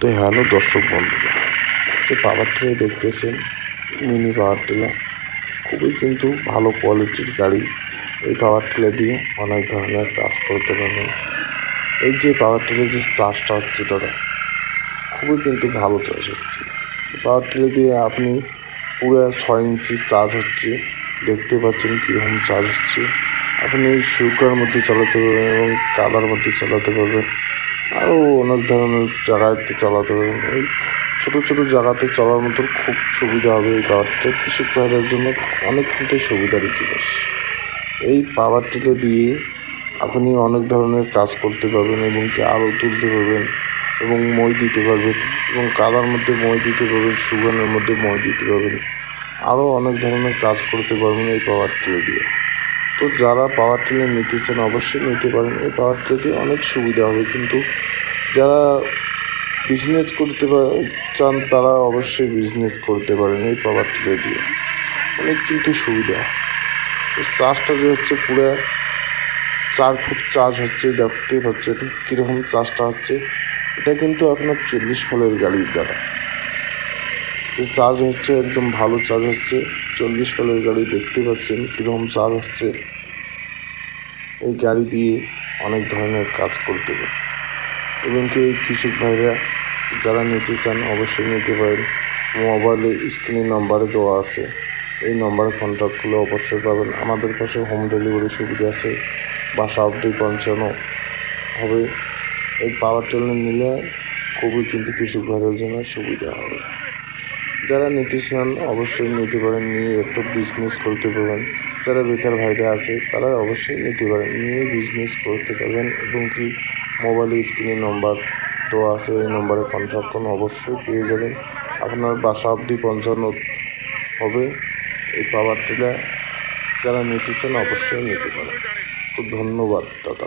তো হ্যালো দর্শক বন্ধুরা, যে পাওয়ার টিলার দেখতেছেন, মিনি পাওয়ার টিলার খুবই কিন্তু ভালো কোয়ালিটির গাড়ি। এই পাওয়ার টিলার দিয়ে অনেক ধরনের কাজ করতে পারবেন। এই যে পাওয়ার টিলার যে চাষটা হচ্ছে দাদা, খুবই কিন্তু ভালো চাষ হচ্ছে। পাওয়ার টিলার দিয়ে আপনি পুরো 6 ইঞ্চি চার্জ হচ্ছে, দেখতে পাচ্ছেন কীরকম চার্জ হচ্ছে। আপনি শুকার মধ্যে চালাতে পারবেন এবং কাদার মধ্যে চালাতে পারবেন, আরও অনেক ধরনের জায়গাতে চালাতে পারবেন। এই ছোটো ছোটো জায়গাতে চলার মতো খুব সুবিধা হবে। এই পাওয়ারটা কৃষক ভাইদের জন্য অনেক কিন্তু সুবিধার জিনিস। এই পাওয়ার টিলা দিয়ে আপনি অনেক ধরনের কাজ করতে পারবেন এবং কি আলো তুলতে পারবেন এবং মই দিতে পারবেন এবং কাদার মধ্যে মই দিতে পারবেন, সুগানের মধ্যে মই দিতে পারবেন, আরও অনেক ধরনের কাজ করতে পারবেন এই পাওয়ার টিলা দিয়ে। তো যারা পাওয়ার টিলার নিতে চান অবশ্যই নিতে পারেন। এই পাওয়ার টিলা দিয়ে অনেক সুবিধা হবে, কিন্তু যারা বিজনেস করতে চান তারা অবশ্যই বিজনেস করতে পারেন এই পাওয়ার টিলার দিয়ে। অনেক কিন্তু সুবিধা। চার্জটা যে হচ্ছে পুরো 4 ফুট চার্জ হচ্ছে, দেখতেই পাচ্ছেন কীরকম চার্জটা হচ্ছে। এটা কিন্তু আপনার 40 ভোল্টের গাড়ির দ্বারা চার্জ হচ্ছে, একদম ভালো চার্জ হচ্ছে। 40 ভোল্টের গাড়ি, দেখতে পাচ্ছেন কীরকম চার্জ হচ্ছে। এই গাড়ি দিয়ে অনেক ধরনের কাজ করতে পারে এবং কি এই কৃষক ভাইরা যারা নিতে চান অবশ্যই নিতে পারেন। মোবাইলে স্ক্রিনে নাম্বারে দেওয়া আছে, এই নাম্বারে কন্ট্যাক্ট করলে অবশ্যই পাবেন। আমাদের কাছে হোম ডেলিভারি সুবিধা আছে, বাসা অবধি পৌঁছানো হবে। এই পাওয়ার টিলার নিলে খুবই কিন্তু কৃষক ভাইয়ের জন্য সুবিধা হবে। যারা নিতে চান অবশ্যই নিতে পারেন, নিয়ে একটু বিজনেস করতে পারবেন। যারা বেকার ভাইরা আছে তারা অবশ্যই নিতে পারেন, নিয়ে বিজনেস করতে পারবেন এবং কি মোবাইলে স্ক্রিনে নম্বর দেওয়া আছে, এই নম্বরে কন্ট্যাক্ট করুন, অবশ্যই পেয়ে যাবেন। আপনার বাসা অবধি পৌঁছানো হবে এই পাওয়ার টিলার। যারা নিতে চান অবশ্যই নিতে পারেন। তো ধন্যবাদ দাদা।